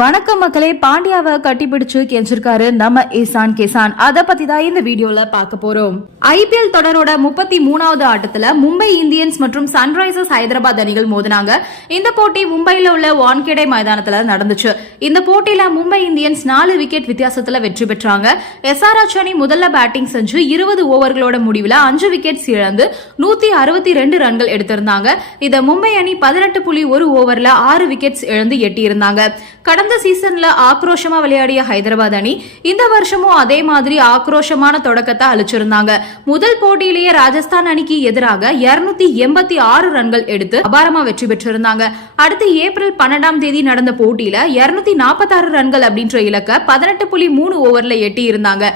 வணக்கம் மக்களே பாண்டியாவை கட்டிப்பிடிச்சு கெஞ்சிருக்காரு நம்ம ஈசான் கிசான். அத பத்தி தான் இந்த வீடியோல பார்க்க போறோம். ஐபிஎல் தொடரோட முப்பத்தி மூணாவது ஆட்டத்துல மும்பை இந்தியன்ஸ் மற்றும் சன்ரைசர்ஸ் ஹைதராபாத் அணிகள் மோதினாங்க. இந்த போட்டி மும்பையில உள்ள வான்கேடை மைதானத்துல நடந்துச்சு. இந்த போட்டியில மும்பை இந்தியன்ஸ் நாலு விக்கெட் வித்தியாசத்துல வெற்றி பெற்றாங்க. எஸ்ஆர்எச் அணி முதல்ல பேட்டிங் செஞ்சு இருபது ஓவர்களோட முடிவுல அஞ்சு விக்கெட்ஸ் இழந்து நூத்தி அறுபத்தி ரெண்டு ரன்கள் எடுத்திருந்தாங்க. இத மும்பை அணி பதினெட்டு புள்ளி ஒரு ஓவர்ல ஆறு விக்கெட்ஸ் இழந்து எட்டியிருந்தாங்க. கடந்த சீசன்ல ஆக்ரோஷமா விளையாடிய ஹைதராபாத் அணி இந்த வருஷமும் அதே மாதிரி ஆக்ரோஷமான தொடக்கத்தை அளிச்சிருந்தாங்க. முதல் போட்டியிலேயே ராஜஸ்தான் அணிக்கு எதிராக இருநூத்தி எண்பத்தி ஆறு ரன்கள் எடுத்து அபாரமா வெற்றி பெற்றிருந்தாங்க. அடுத்து ஏப்ரல் பன்னெண்டாம் தேதி நடந்த போட்டியில இருநூத்தி நாற்பத்தாறு ரன்கள் அப்படின்ற இலக்க பதினெட்டு புள்ளி மூணு ஓவர்ல எட்டி இருந்தாங்க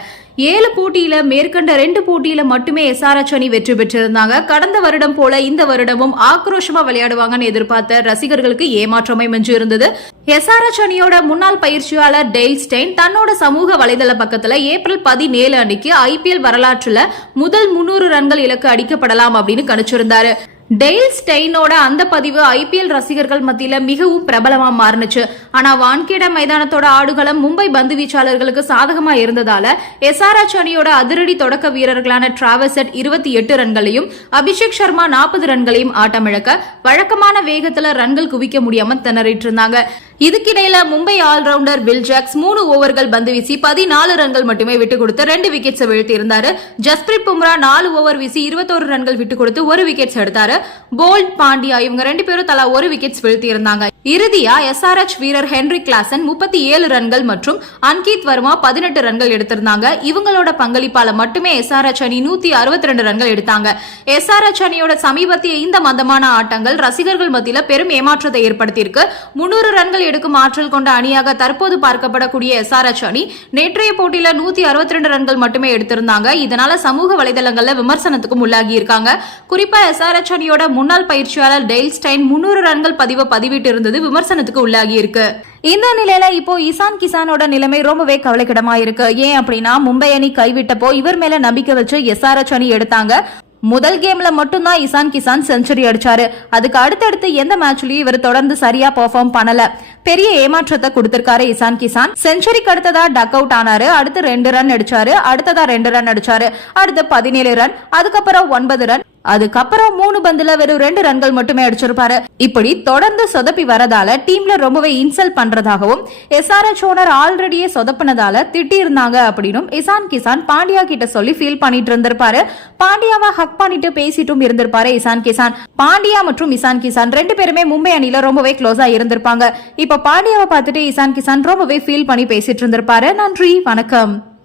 ஏழு போட்டியில மேற்கண்ட ரெண்டு போட்டியில மட்டுமே எஸ்ஆர்எச் அணி வெற்றி பெற்றிருந்தாங்க. கடந்த வருடம் போல இந்த வருடமும் ஆக்ரோஷமா விளையாடுவாங்கன்னு எதிர்பார்த்த ரசிகர்களுக்கு ஏமாற்றமே மிஞ்சி இருந்தது எஸ்ஆர்எச் அணியோட முன்னாள் பயிற்சியாளர் டெய்ல் ஸ்டெயின் தன்னோட சமூக வலைதள பக்கத்துல ஏப்ரல் பதினேழு அன்னைக்கு ஐபிஎல் வரலாற்றுல முதல் முன்னூறு ரன்கள் இலக்கு அடிக்கப்படலாம் அப்படின்னு கணிச்சிருந்தாரு. டெய்ல் ஸ்டெயினோட அந்த பதிவு ஐபிஎல் ரசிகர்கள் மத்தியில மிகவும் பிரபலமா மாறுனுச்சு. ஆனா வான்கேட மைதானத்தோட ஆடுகளம் மும்பை பந்து வீச்சாளர்களுக்கு சாதகமா இருந்ததால எஸ்ஆர்எச் அணியோட அதிரடி தொடக்க வீரர்களான டிராவசட் இருபத்தி எட்டு ரன்களையும் அபிஷேக் சர்மா நாற்பது ரன்களையும் ஆட்டமிழக்க வழக்கமான வேகத்துல ரன்கள் குவிக்க முடியாம திணறிட்டு இருந்தாங்க. இதுக்கிடையில மும்பை ஆல்ரவுண்டர் வில் ஜாக்ஸ் மூணு ஓவர்கள் பந்து வீசி பதினாலு ரன்கள் மட்டுமே விட்டு கொடுத்து ரெண்டு விக்கெட்ஸ் வீழ்த்தியிருந்தாரு. ஜஸ்பிரித் பும்ரா நாலு ஓவர் வீசி இருபத்தோரு ரன்கள் விட்டு கொடுத்து ஒரு விக்கெட்ஸ் எடுத்தாரு. போல்ட் பாண்டியா இவங்க ரெண்டு பேரும் தலா ஒரு விக்கெட்ஸ் வீழ்த்தி இருந்தாங்க இறுதியா எஸ்ஆர்எச் வீரர் ஹென்ரி கிளாசன் முப்பத்தி ஏழு ரன்கள் மற்றும் அன்கீத் வர்மா பதினெட்டு ரன்கள் எடுத்திருந்தாங்க. இவங்களோட பங்களிப்பால மட்டுமே எஸ்ஆர்எச் அணி நூத்தி அறுபத்தி ரெண்டு ரன்கள் எடுத்தாங்க. எஸ்ஆர்எச் அணியோட சமீபத்திய இந்த மந்தமான ஆட்டங்கள் ரசிகர்கள் மத்தியில பெரும் ஏமாற்றத்தை ஏற்படுத்தியிருக்கு. முன்னூறு ரன்கள் எடுக்கும் ஆற்றல் கொண்ட அணியாக தற்போது பார்க்கப்படக்கூடிய எஸ்ஆர்எச் அணி நேற்றைய போட்டியில நூத்தி அறுபத்தி ரெண்டு ரன்கள் மட்டுமே எடுத்திருந்தாங்க. இதனால சமூக வலைதளங்கள்ல விமர்சனத்துக்கும் உள்ளாகி இருக்காங்க குறிப்பா எஸ்ஆர்எச் அணியோட முன்னாள் பயிற்சியாளர் டெய்ல் ஸ்டைன் முன்னூறு ரன்கள் பதிவை பதிவிட்டு இருந்தது விமர்சனத்துக்கு உள்ளாகி இருக்கு இந்த நிலையில இப்போ இசான் கிசானோட நிலைமை ரொம்பவே கவலைக்கிடமா இருக்கு ஏன் அப்படின்னா மும்பை அணி கைவிட்டப்போ இவர் மேல நம்பிக்கை வச்சு எஸ்ஆர்எச் அணி எடுத்தாங்க. முதல் கேம்ல மட்டும்தான் இசான் கிசான் செஞ்சுரி அடிச்சாரு. அதுக்கு அடுத்தடுத்து எந்த மேட்ச்லயும் இவர் தொடர்ந்து சரியா பெர்ஃபார்ம் பண்ணல. பெரிய ஏமாற்றத்தை கொடுத்திருக்காரு இசான் கிசான். செஞ்சுரிக்கு அடுத்ததா டக் அவுட் ஆனாரு. அடுத்து ரெண்டு ரன் அடிச்சாரு. அடுத்ததா ரெண்டு ரன் அடிச்சாரு. அடுத்து பதினேழு ரன் அதுக்கப்புறம் ஒன்பது ரன் அதுக்கப்புறம் மூணு பந்துல வெறும் ரெண்டு ரன்கள் மட்டுமே அடிச்சிருப்பாரு. இப்படி தொடர்ந்து சொதப்பி வரதால டீம்ல ரொம்பவே இன்சல்ட் பண்றதாகவும் எஸ்ஆர்எச் ஓனர் ஆல்ரெடியே சொதப்பினதால திட்டி இருந்தாங்க அப்படின்னும் இசான் கிசான் பாண்டியா கிட்ட சொல்லி ஃபீல் பண்ணிட்டு இருந்திருப்பாரு. பாண்டியாவை ஹக் பண்ணிட்டு பேசிட்டும் இருந்திருப்பாரு இசான் கிசான். பாண்டியா மற்றும் இசான் கிசான் ரெண்டு பேருமே மும்பை அணியில ரொம்பவே க்ளோஸா இருந்திருப்பாங்க. இப்ப பாண்டியாவை பார்த்துட்டு இசான் கிசான் ரொம்பவே ஃபீல் பண்ணி பேசிட்டு இருந்திருப்பாரு. நன்றி வணக்கம்.